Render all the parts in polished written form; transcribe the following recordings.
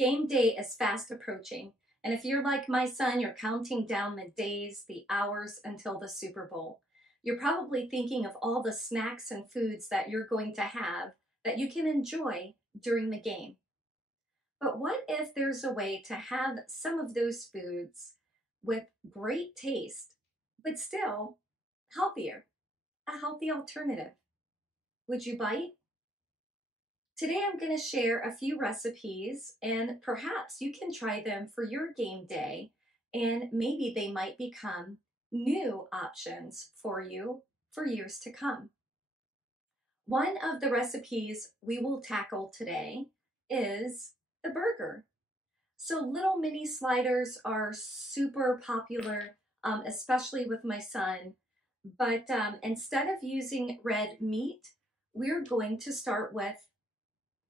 Game day is fast approaching, and if you're like my son, you're counting down the days, the hours until the Super Bowl. You're probably thinking of all the snacks and foods that you're going to have that you can enjoy during the game. But what if there's a way to have some of those foods with great taste, but still healthier, a healthy alternative? Would you bite? Today I'm going to share a few recipes and perhaps you can try them for your game day and maybe they might become new options for you for years to come. One of the recipes we will tackle today is the burger. So little mini sliders are super popular, especially with my son. But instead of using red meat, we're going to start with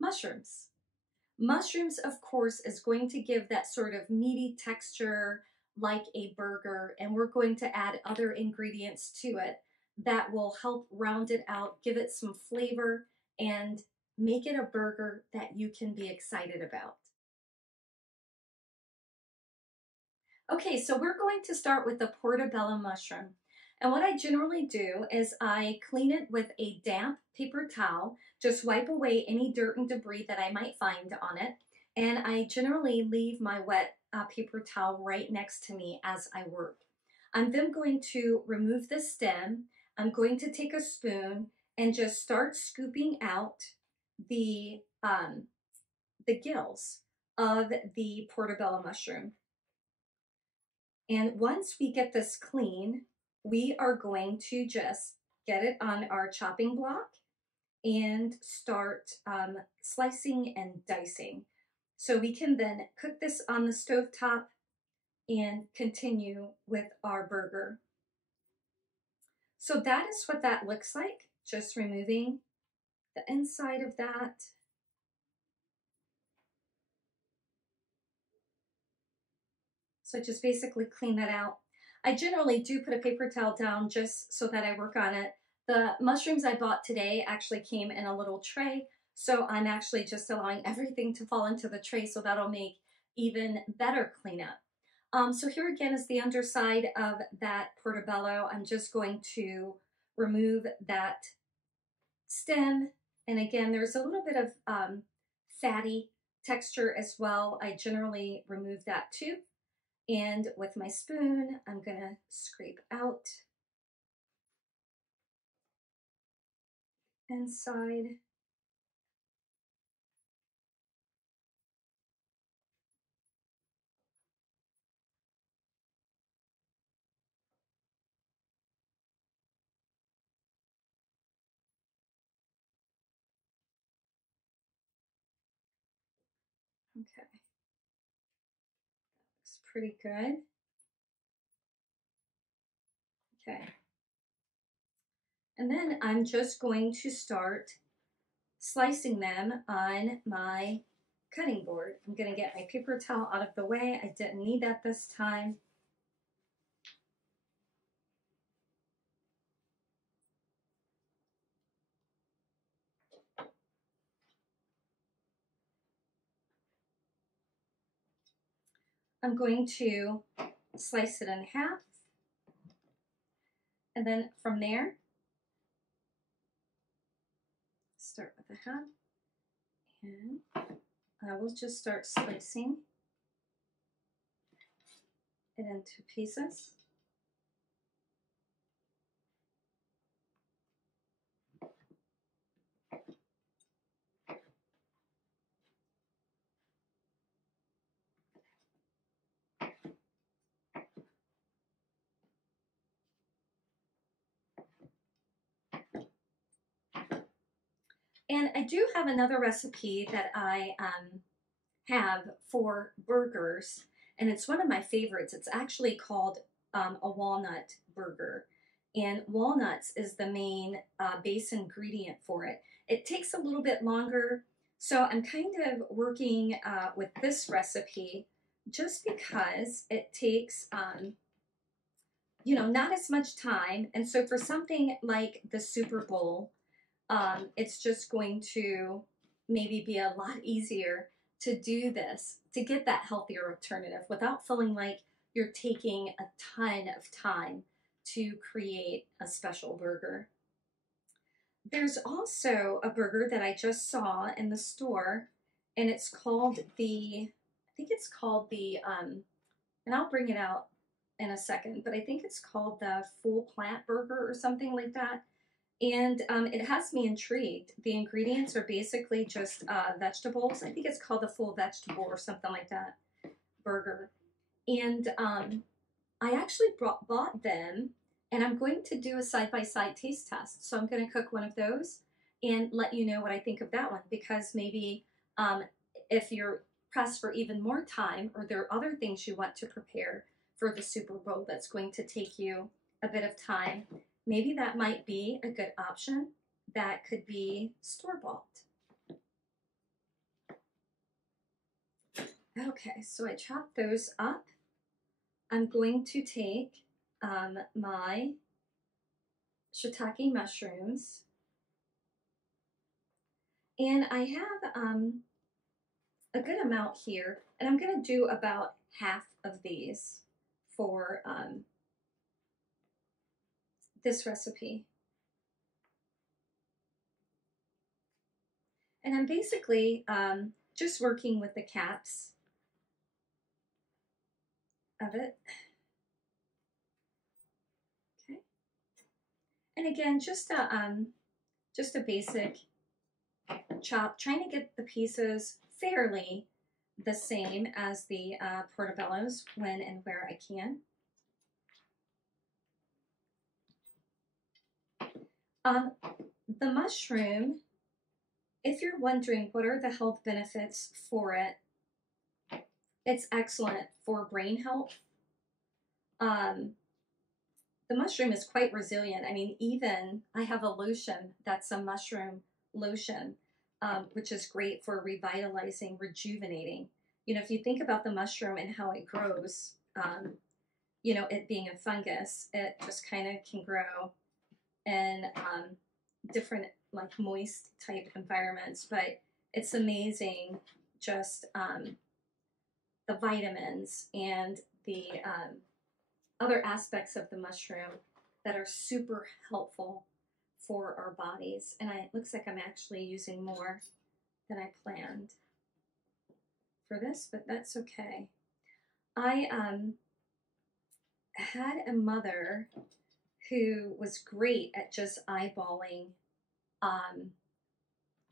mushrooms. Mushrooms, of course, is going to give that sort of meaty texture like a burger, and we're going to add other ingredients to it that will help round it out, give it some flavor, and make it a burger that you can be excited about. Okay, so we're going to start with the portobello mushroom. And what I generally do is I clean it with a damp paper towel, just wipe away any dirt and debris that I might find on it. And I generally leave my wet paper towel right next to me as I work. I'm then going to remove the stem. I'm going to take a spoon and just start scooping out the gills of the portobello mushroom. And once we get this clean, we are going to just get it on our chopping block and start slicing and dicing. So we can then cook this on the stovetop and continue with our burger. So that is what that looks like, just removing the inside of that. So just basically clean that out. I generally do put a paper towel down just so that I work on it. The mushrooms I bought today actually came in a little tray, so I'm actually just allowing everything to fall into the tray, so that'll make even better cleanup. So here again is the underside of that portobello. I'm just going to remove that stem, and again there's a little bit of fatty texture as well. I generally remove that too. And with my spoon, I'm gonna scrape out inside. Okay, looks pretty good. Okay, and then I'm just going to start slicing them on my cutting board. I'm gonna get my paper towel out of the way. I didn't need that this time. I'm going to slice it in half, and then from there, start with the half, and I will just start slicing it into pieces. And I do have another recipe that I have for burgers, and it's one of my favorites. It's actually called a walnut burger, and walnuts is the main base ingredient for it. It takes a little bit longer, so I'm kind of working with this recipe just because it takes you know, not as much time, and so for something like the Super Bowl, it's just going to maybe be a lot easier to do this, to get that healthier alternative without feeling like you're taking a ton of time to create a special burger. There's also a burger that I just saw in the store, and it's called I think it's called and I'll bring it out in a second, but I think it's called the full plant burger or something like that. And it has me intrigued. The ingredients are basically just vegetables. I think it's called the full vegetable or something like that burger. And I actually bought them, and I'm going to do a side-by-side taste test. So I'm going to cook one of those and let you know what I think of that one, because maybe if you're pressed for even more time, or there are other things you want to prepare for the Super Bowl that's going to take you a bit of time, maybe that might be a good option. That could be store-bought. Okay, so I chopped those up. I'm going to take my shiitake mushrooms, and I have a good amount here, and I'm going to do about half of these for this recipe. And I'm basically just working with the caps of it. Okay. And again, just a basic chop, trying to get the pieces fairly the same as the portobellos when and where I can. The mushroom, if you're wondering what are the health benefits for it, it's excellent for brain health. The mushroom is quite resilient. I mean, even I have a lotion that's a mushroom lotion, which is great for revitalizing, rejuvenating. You know, if you think about the mushroom and how it grows, you know, it being a fungus, it just kind of can grow in different, like, moist type environments. But it's amazing just the vitamins and the other aspects of the mushroom that are super helpful for our bodies. And it looks like I'm actually using more than I planned for this, but that's okay. I had a mother who was great at just eyeballing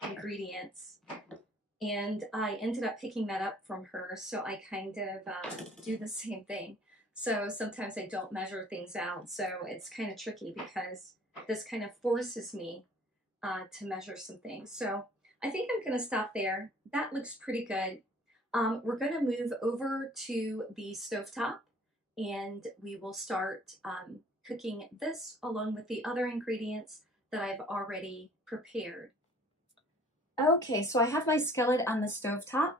ingredients, and I ended up picking that up from her, so I kind of do the same thing. So sometimes I don't measure things out, so it's kind of tricky because this kind of forces me to measure some things. So I think I'm going to stop there. That looks pretty good. We're going to move over to the stovetop, and we will start cooking this along with the other ingredients that I've already prepared. Okay, so I have my skillet on the stovetop.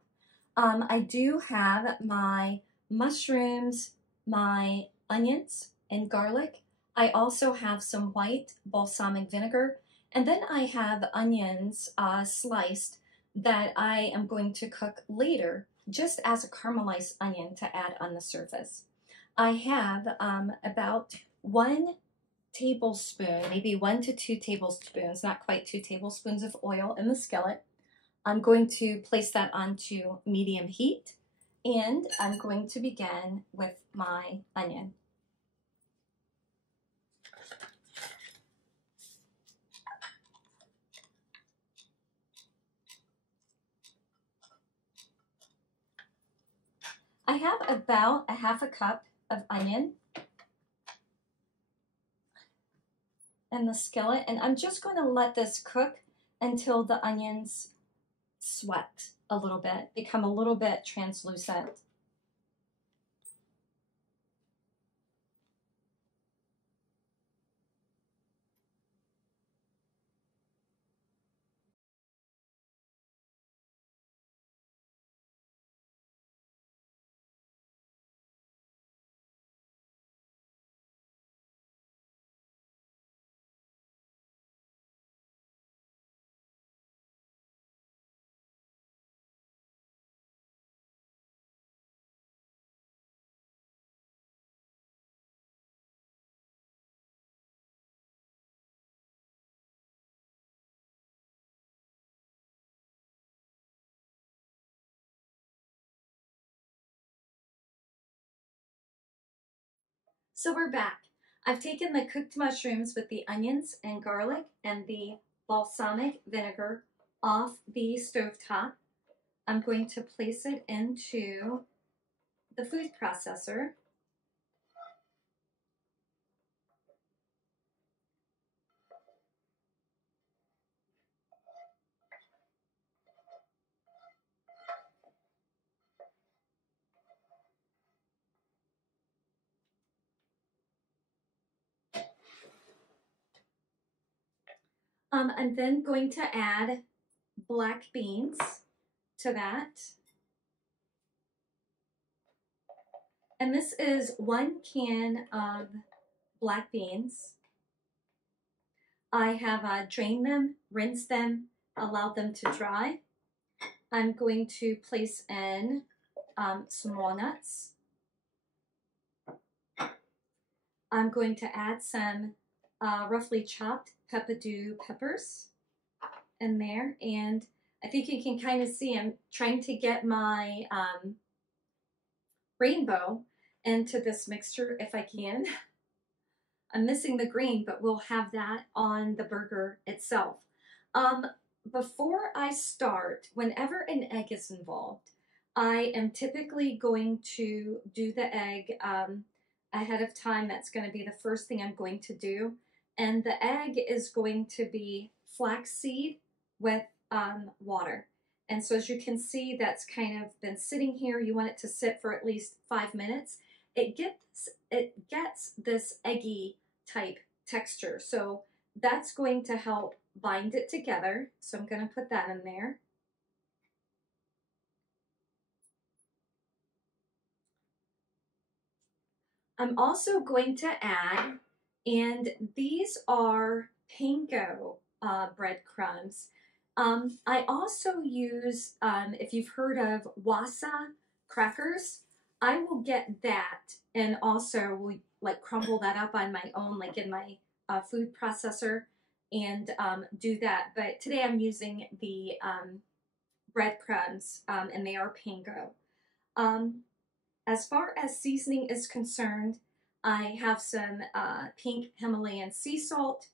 I do have my mushrooms, my onions and garlic. I also have some white balsamic vinegar, and then I have onions sliced that I am going to cook later just as a caramelized onion to add on the surface. I have about 1 tablespoon, maybe 1 to 2 tablespoons, not quite 2 tablespoons of oil in the skillet. I'm going to place that onto medium heat, and I'm going to begin with my onion. I have about a half a cup of onion in the skillet, and I'm just going to let this cook until the onions sweat a little bit, become a little bit translucent. So we're back. I've taken the cooked mushrooms with the onions and garlic and the balsamic vinegar off the stovetop. I'm going to place it into the food processor. I'm then going to add black beans to that. And this is 1 can of black beans. I have drained them, rinsed them, allowed them to dry. I'm going to place in some walnuts. I'm going to add some roughly chopped Peppadew peppers in there. And I think you can kind of see I'm trying to get my rainbow into this mixture if I can. I'm missing the green, but we'll have that on the burger itself. Before I start, whenever an egg is involved, I am typically going to do the egg ahead of time. That's going to be the first thing I'm going to do. And the egg is going to be flax seed with water. And so as you can see, that's kind of been sitting here. You want it to sit for at least 5 minutes. It gets this eggy type texture. So that's going to help bind it together. So I'm going to put that in there. I'm also going to add, and these are panko breadcrumbs. I also use, if you've heard of wasa crackers, I will get that and also will like crumble that up on my own, like in my food processor and do that. But today I'm using the breadcrumbs and they are panko. As far as seasoning is concerned, I have some pink Himalayan sea salt,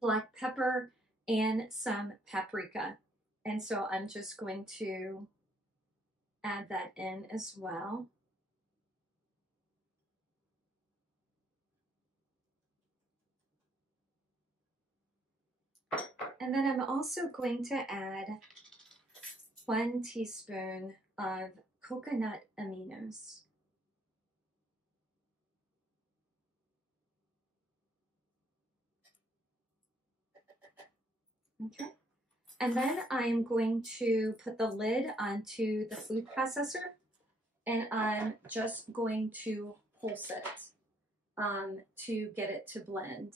black pepper, and some paprika. And so I'm just going to add that in as well. And then I'm also going to add 1 teaspoon of coconut aminos. Okay. And then I'm going to put the lid onto the food processor and I'm just going to pulse it to get it to blend.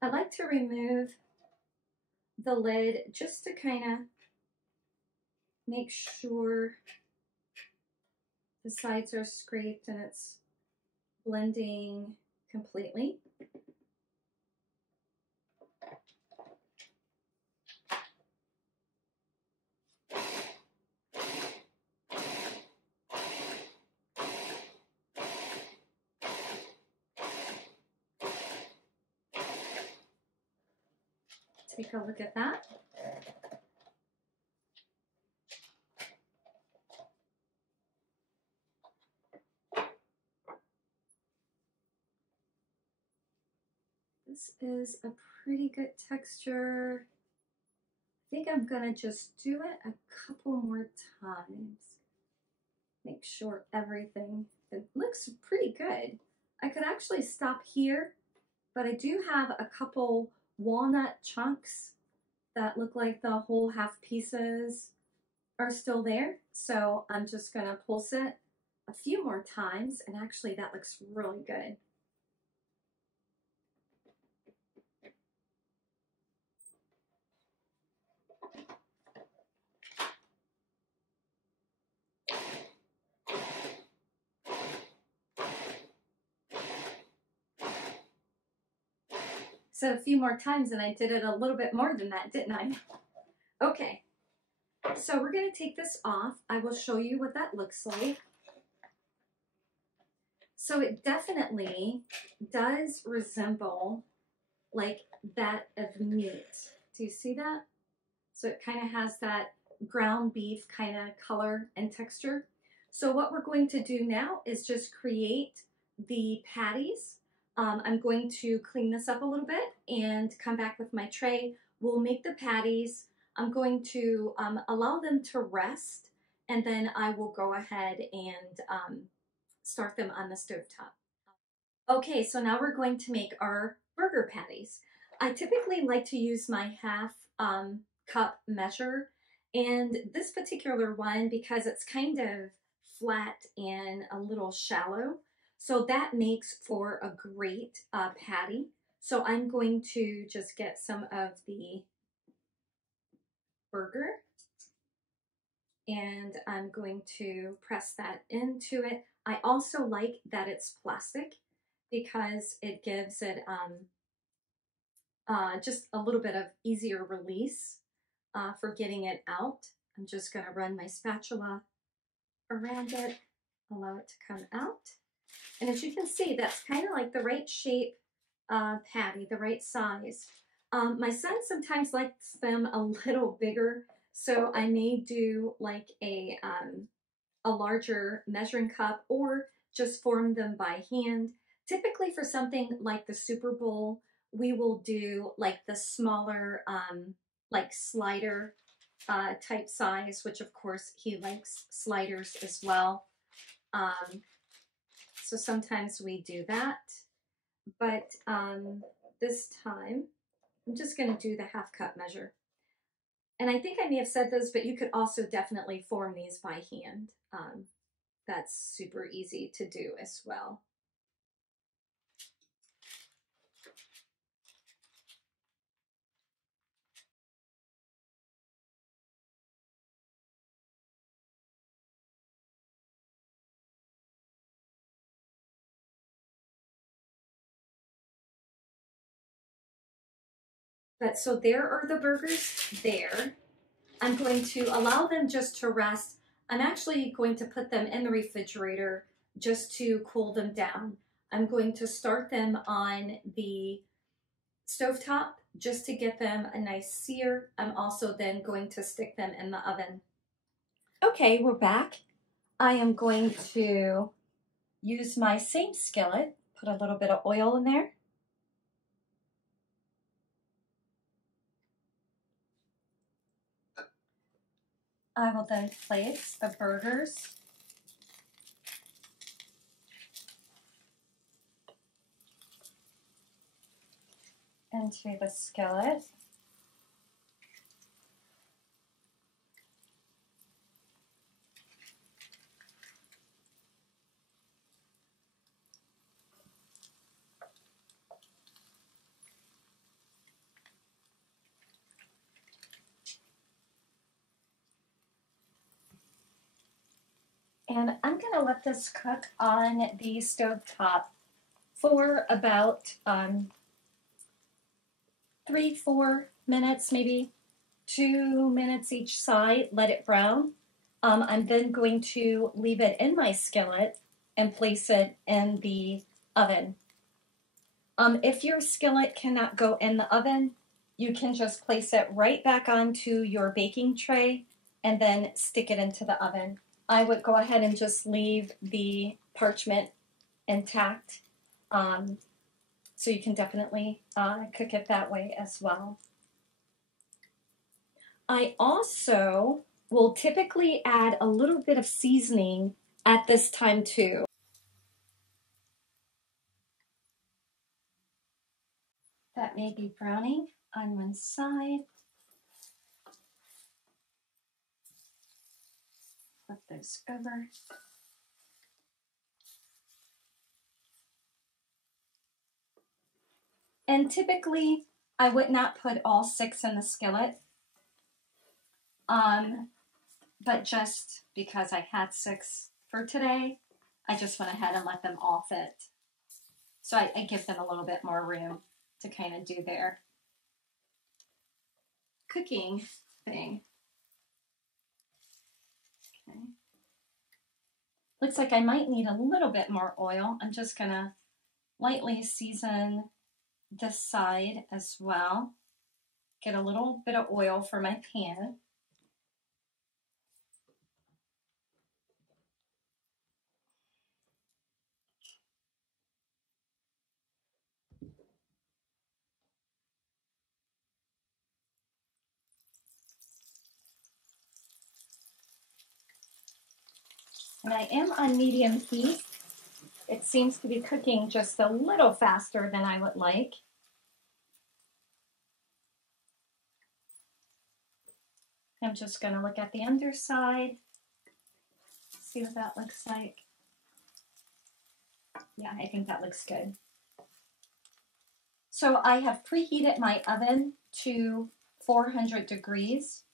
I like to remove the lid just to kind of make sure the sides are scraped and it's blending completely. Take a look at that. This is a pretty good texture. I think I'm gonna just do it a couple more times. Make sure everything, it looks pretty good. I could actually stop here, but I do have a couple walnut chunks that look like the whole half pieces are still there. So I'm just gonna pulse it a few more times, and actually that looks really good. said a few more times and I did it a little bit more than that, didn't I? Okay, so we're going to take this off. I will show you what that looks like. So it definitely does resemble like that of meat. Do you see that? So it kind of has that ground beef kind of color and texture. So what we're going to do now is just create the patties. I'm going to clean this up a little bit and come back with my tray. We'll make the patties. I'm going to allow them to rest, and then I will go ahead and start them on the stovetop. Okay, so now we're going to make our burger patties. I typically like to use my half cup measure, and this particular one, because it's kind of flat and a little shallow, so that makes for a great patty. So I'm going to just get some of the burger, and I'm going to press that into it. I also like that it's plastic because it gives it just a little bit of easier release for getting it out. I'm just going to run my spatula around it, allow it to come out. And as you can see, that's kind of like the right shape patty, the right size. My son sometimes likes them a little bigger, so I may do like a larger measuring cup or just form them by hand. Typically for something like the Super Bowl, we will do like the smaller, like slider type size, which of course he likes sliders as well. So sometimes we do that, but this time I'm just going to do the half cup measure. And I think I may have said this, but you could also definitely form these by hand. That's super easy to do as well. But so there are the burgers there. I'm going to allow them just to rest. I'm actually going to put them in the refrigerator just to cool them down. I'm going to start them on the stovetop just to get them a nice sear. I'm also then going to stick them in the oven. Okay, we're back. I am going to use my same skillet, put a little bit of oil in there. I will then place the burgers into the skillet. And I'm going to let this cook on the stovetop for about 3-4 minutes, maybe 2 minutes each side. Let it brown. I'm then going to leave it in my skillet and place it in the oven. If your skillet cannot go in the oven, you can just place it right back onto your baking tray and then stick it into the oven. I would go ahead and just leave the parchment intact, so you can definitely cook it that way as well. I also will typically add a little bit of seasoning at this time too. That may be browning on one side. Flip this over. And typically, I would not put all 6 in the skillet, but just because I had 6 for today, I just went ahead and let them all fit. So I give them a little bit more room. to kind of do their cooking thing. Okay. Looks like I might need a little bit more oil. I'm just gonna lightly season this side as well. Get a little bit of oil for my pan. And I am on medium heat. It seems to be cooking just a little faster than I would like. I'm just going to look at the underside, see what that looks like. Yeah, I think that looks good. So I have preheated my oven to 400 degrees.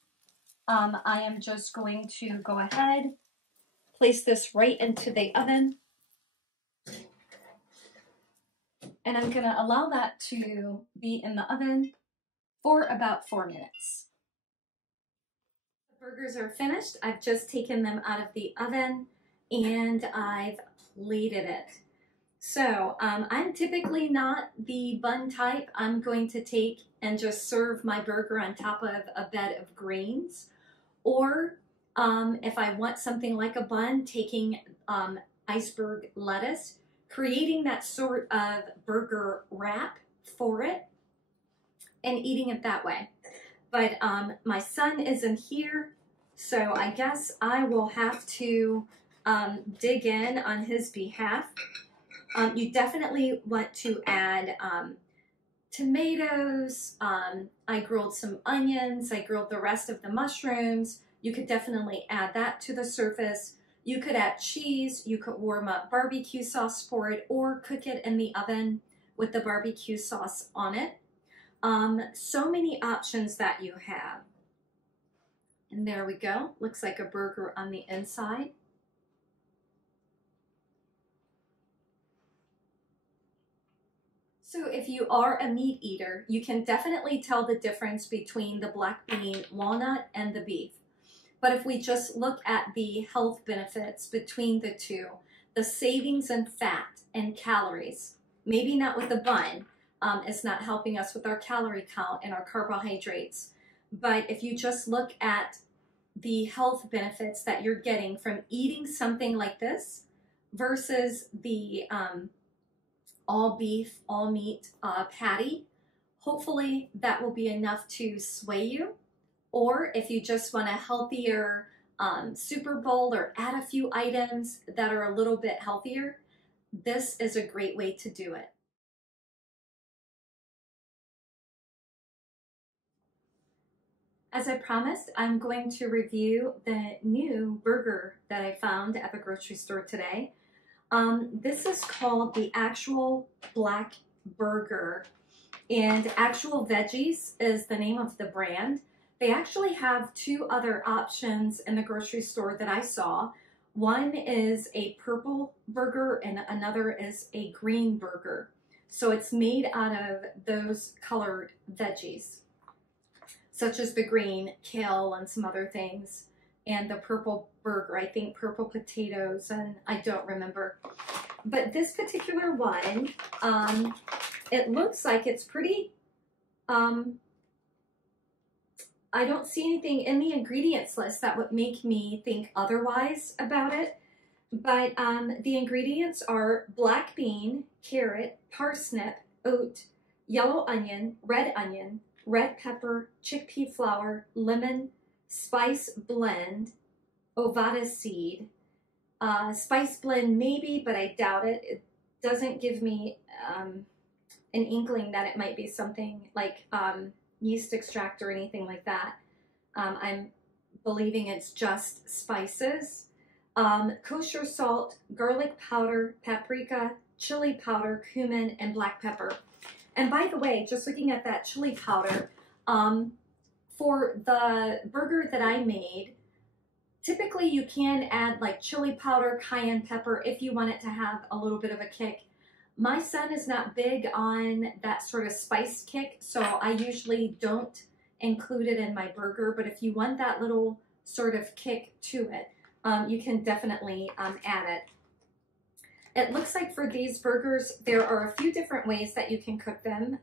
I am just going to go ahead, place this right into the oven. And I'm going to allow that to be in the oven for about 4 minutes. The burgers are finished. I've just taken them out of the oven and I've plated it. So I'm typically not the bun type. I'm going to take and just serve my burger on top of a bed of greens. Or if I want something like a bun, taking iceberg lettuce, creating that sort of burger wrap for it and eating it that way. But my son isn't here, so I guess I will have to dig in on his behalf. You definitely want to add tomatoes. I grilled some onions. I grilled the rest of the mushrooms. You could definitely add that to the surface. You could add cheese. You could warm up barbecue sauce for it or cook it in the oven with the barbecue sauce on it. So many options that you have. And there we go. Looks like a burger on the inside. So if you are a meat eater, you can definitely tell the difference between the black bean walnut and the beef. But if we just look at the health benefits between the two, the savings in fat and calories, maybe not with the bun, it's not helping us with our calorie count and our carbohydrates. But if you just look at the health benefits that you're getting from eating something like this versus the all beef, all meat patty, hopefully that will be enough to sway you. Or if you just want a healthier Super Bowl or add a few items that are a little bit healthier, this is a great way to do it. As I promised, I'm going to review the new burger that I found at the grocery store today. This is called the Actual Black Burger, and Actual Veggies is the name of the brand. They actually have two other options in the grocery store that I saw. One is a purple burger and another is a green burger. So it's made out of those colored veggies, such as the green, kale, and some other things. And the purple burger, I think purple potatoes, and I don't remember. But this particular one, it looks like it's pretty, I don't see anything in the ingredients list that would make me think otherwise about it. But the ingredients are black bean, carrot, parsnip, oat, yellow onion, red pepper, chickpea flour, lemon, spice blend, ovada seed. Spice blend maybe, but I doubt it. It doesn't give me an inkling that it might be something like yeast extract or anything like that. I'm believing it's just spices. Kosher salt, garlic powder, paprika, chili powder, cumin, and black pepper. And by the way, just looking at that chili powder, for the burger that I made, typically you can add like chili powder, cayenne pepper if you want it to have a little bit of a kick. My son is not big on that sort of spice kick, so I usually don't include it in my burger, but if you want that little sort of kick to it, you can definitely add it. It looks like for these burgers, there are a few different ways that you can cook them.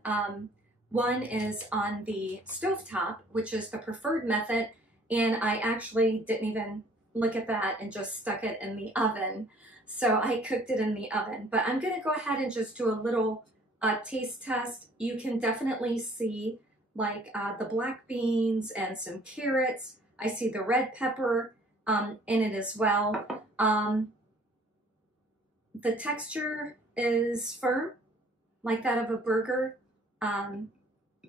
One is on the stovetop, which is the preferred method, and I actually didn't even look at that and just stuck it in the oven. So I cooked it in the oven, but I'm gonna go ahead and just do a little taste test. You can definitely see like the black beans and some carrots. I see the red pepper in it as well. The texture is firm, like that of a burger.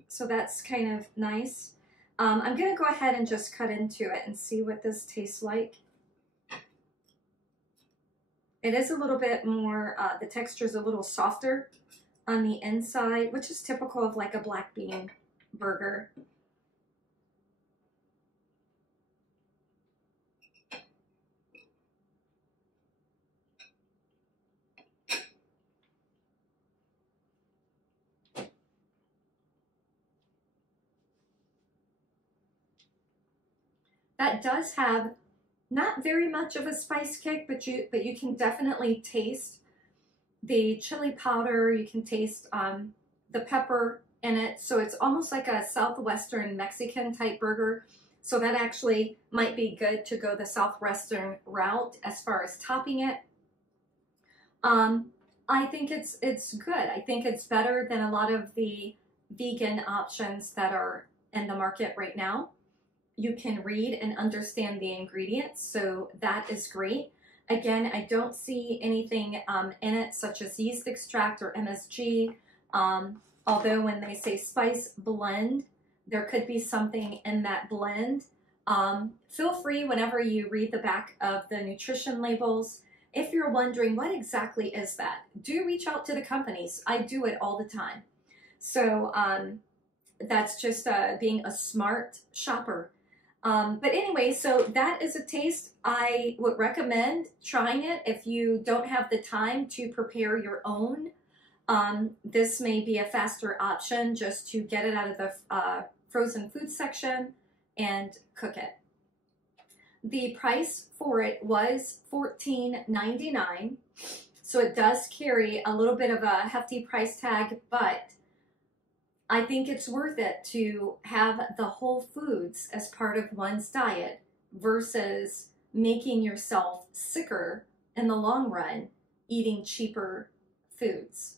So that's kind of nice. I'm gonna go ahead and just cut into it and see what this tastes like. It is a little bit more, the texture is a little softer on the inside, which is typical of like a black bean burger. That does have not very much of a spice kick, but you can definitely taste the chili powder. You can taste the pepper in it. So it's almost like a Southwestern Mexican type burger. So that actually might be good to go the Southwestern route as far as topping it. I think it's good. I think it's better than a lot of the vegan options that are in the market right now. You can read and understand the ingredients, so that is great. Again, I don't see anything in it such as yeast extract or MSG, although when they say spice blend, there could be something in that blend. Feel free whenever you read the back of the nutrition labels, if you're wondering what exactly is that, do reach out to the companies. I do it all the time. So that's just being a smart shopper. But anyway, so that is a taste. I would recommend trying it if you don't have the time to prepare your own. This may be a faster option just to get it out of the frozen food section and cook it. The price for it was $14.99, so it does carry a little bit of a hefty price tag, but I think it's worth it to have the whole foods as part of one's diet versus making yourself sicker in the long run eating cheaper foods.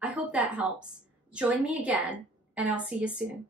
I hope that helps. Join me again, and I'll see you soon.